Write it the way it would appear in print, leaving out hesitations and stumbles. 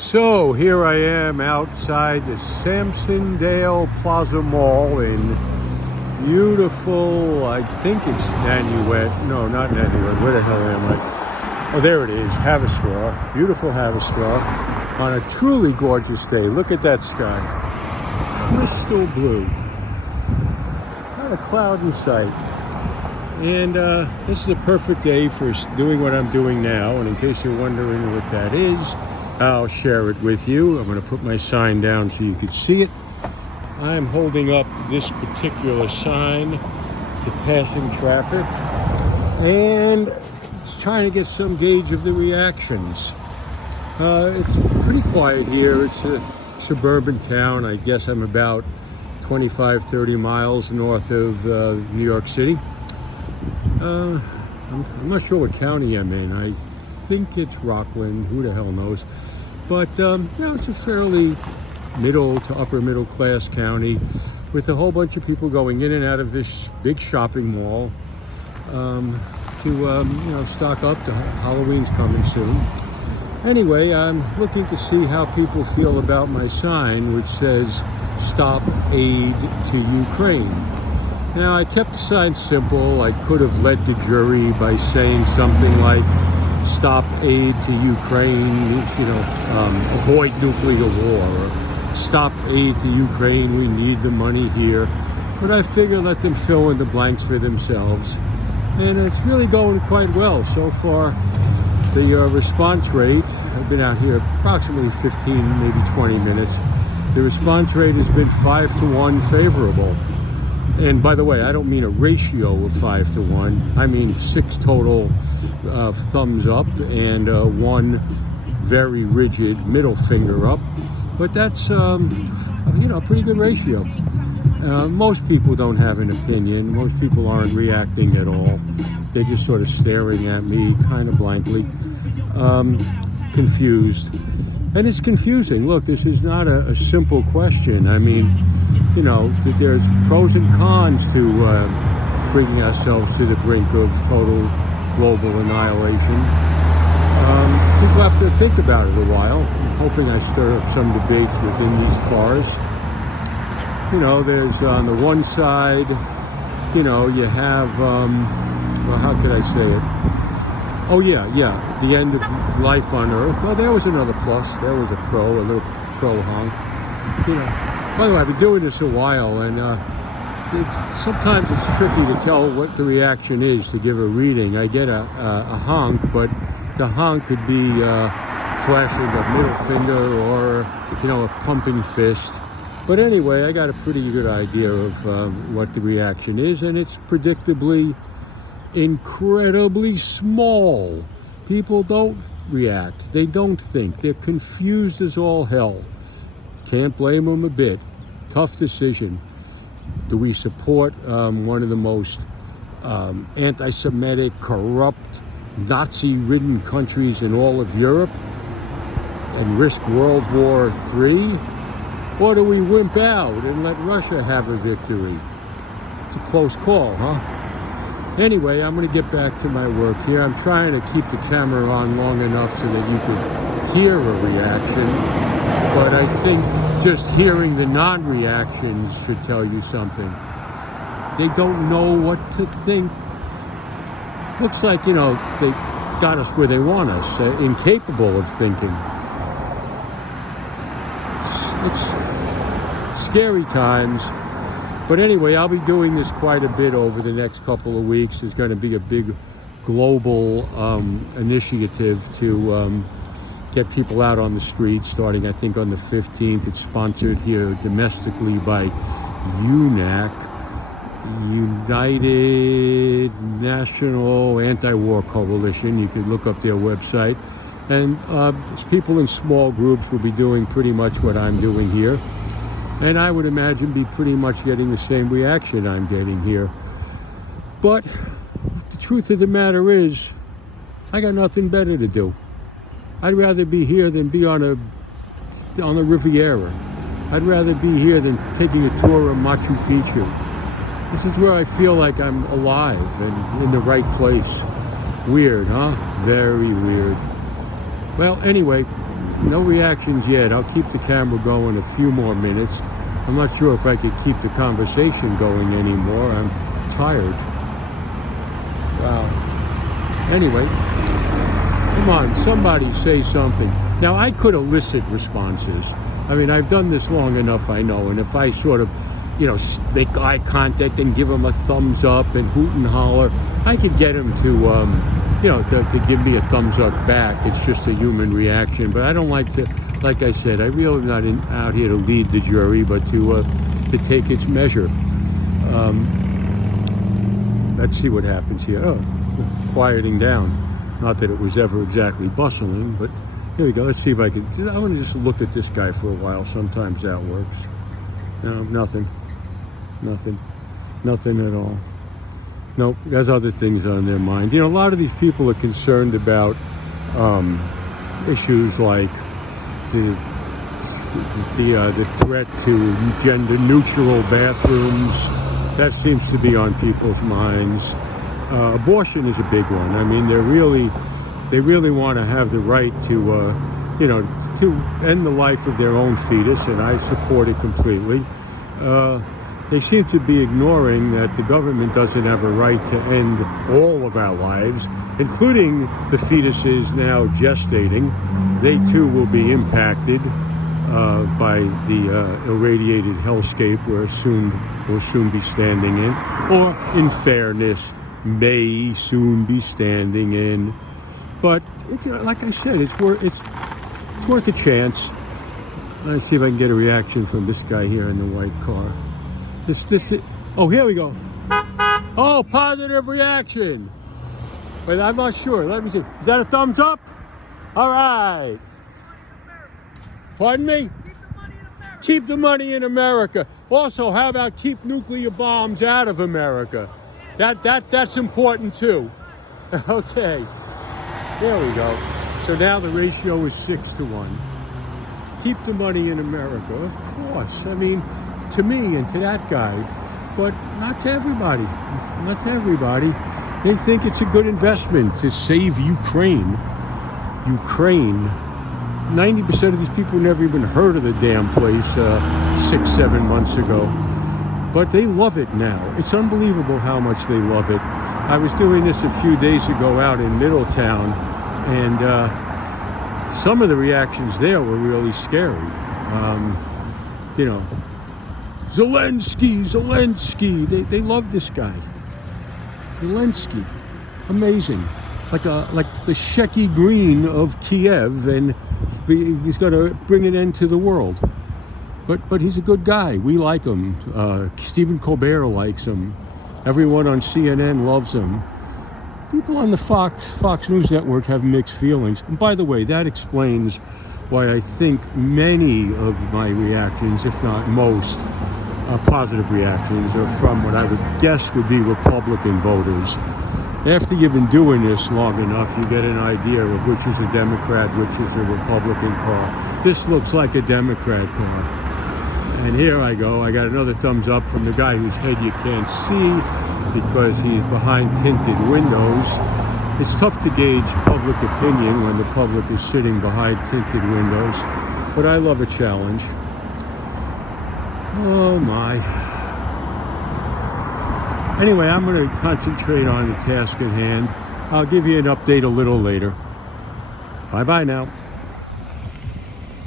So here I am outside the Samsondale Plaza Mall in beautiful, I think it's Nanuet. No, not Nanuet. Where the hell am I? Oh, there it is, Haverstraw. Beautiful Haverstraw on a truly gorgeous day. Look at that sky. Crystal blue. Not a cloud in sight. And this is a perfect day for doing what I'm doing now. And in case you're wondering what that is, I'll share it with you. I'm going to put my sign down so you can see it. I'm holding up this particular sign to passing traffic and trying to get some gauge of the reactions. It's pretty quiet here. It's a suburban town. I guess I'm about 25-30 miles north of New York City. I'm not sure what county I'm in. I think it's Rockland. Who the hell knows? But it's a fairly middle to upper middle class county with a whole bunch of people going in and out of this big shopping mall to stock up. Halloween's coming soon. Anyway, I'm looking to see how people feel about my sign, which says "Stop Aid to Ukraine." Now, I kept the sign simple. I could have led the jury by saying something like, "Stop aid to Ukraine, avoid nuclear war," or "Stop aid to Ukraine, we need the money here." But I figure let them fill in the blanks for themselves. And it's really going quite well so far. The response rate, I've been out here approximately 15, maybe 20 minutes. The response rate has been 5-to-1 favorable. And by the way, I don't mean a ratio of 5-to-1. I mean 6 total thumbs up and 1 very rigid middle finger up. But that's a pretty good ratio. Most people don't have an opinion. Most people aren't reacting at all. They're just sort of staring at me kind of blankly, confused. And it's confusing. Look, this is not a simple question. I mean, there's pros and cons to bringing ourselves to the brink of total global annihilation. People have to think about it a while. I'm hoping I stir up some debate within these cars. There's on the one side, you have, how could I say it? Oh yeah, the end of life on Earth. Well, there was another plus. There was a little pro honk. By the way, I've been doing this a while, and sometimes it's tricky to tell what the reaction is to give a reading. I get a honk, but the honk could be flashing a middle finger or, a pumping fist. But anyway, I got a pretty good idea of what the reaction is, and it's predictably incredibly small. People don't react. They don't think. They're confused as all hell. Can't blame them a bit. Tough decision. Do we support one of the most anti-Semitic, corrupt, Nazi-ridden countries in all of Europe and risk World War III? Or do we wimp out and let Russia have a victory? It's a close call, huh? Anyway, I'm going to get back to my work here. I'm trying to keep the camera on long enough so that you can hear a reaction. But I think just hearing the non-reactions should tell you something. They don't know what to think. Looks like, they got us where they want us, incapable of thinking. It's scary times. But anyway, I'll be doing this quite a bit over the next couple of weeks. There's going to be a big global initiative to get people out on the streets starting, I think, on the 15th. It's sponsored here domestically by UNAC, United National Anti-War Coalition. You can look up their website. And people in small groups will be doing pretty much what I'm doing here. And I would imagine be pretty much getting the same reaction I'm getting here. But the truth of the matter is, I got nothing better to do. I'd rather be here than be on the Riviera. I'd rather be here than taking a tour of Machu Picchu. This is where I feel like I'm alive and in the right place. Weird, huh? Very weird. Well, anyway, No reactions yet. I'll keep the camera going a few more minutes. I'm not sure if I could keep the conversation going anymore. I'm tired. Wow. Anyway, come on, somebody say something. Now, I could elicit responses. I mean, I've done this long enough, I know, and if I sort of, make eye contact and give them a thumbs up and hoot and holler, I could get them to give me a thumbs up back. It's just a human reaction. But I don't like to, like I said, I really not out here to lead the jury, but to take its measure. Let's see what happens here. Oh, quieting down. Not that it was ever exactly bustling, but here we go. Let's see if I can. I want to just look at this guy for a while. Sometimes that works. No, nothing at all. Nope, there's other things on their mind. A lot of these people are concerned about issues like the threat to gender-neutral bathrooms. That seems to be on people's minds. Abortion is a big one. I mean, they really want to have the right to end the life of their own fetus, and I support it completely. They seem to be ignoring that the government doesn't have a right to end all of our lives, including the fetuses now gestating. They too will be impacted by the irradiated hellscape we'll soon be standing in, or in fairness, may soon be standing in. But like I said, it's worth a chance. Let's see if I can get a reaction from this guy here in the white car. Oh, here we go. Oh, positive reaction. Wait, I'm not sure. Let me see. Is that a thumbs up? All right. Pardon me? Keep the money in America. Also, how about keep nuclear bombs out of America? That's important too. Okay. There we go. So now the ratio is 6-1. Keep the money in America, of course. I mean, to me and to that guy, but not to everybody. Not to everybody. They think it's a good investment to save Ukraine. 90% of these people never even heard of the damn place 6-7 months ago. But they love it now. It's unbelievable how much they love it. I was doing this a few days ago out in Middletown, and some of the reactions there were really scary. Zelensky. They love this guy. Zelensky. Amazing. Like the Shecky Green of Kiev, and he's going to bring an end to the world. But he's a good guy. We like him. Stephen Colbert likes him. Everyone on CNN loves him. People on the Fox News Network have mixed feelings. And by the way, that explains why I think many of my reactions, if not most, positive reactions, are from what I would guess would be Republican voters. After you've been doing this long enough, you get an idea of which is a Democrat, which is a Republican car. This looks like a Democrat car. And here I go. I got another thumbs up from the guy whose head you can't see because he's behind tinted windows. It's tough to gauge public opinion when the public is sitting behind tinted windows, but I love a challenge. Oh my. Anyway, I'm going to concentrate on the task at hand. I'll give you an update a little later. Bye-bye now.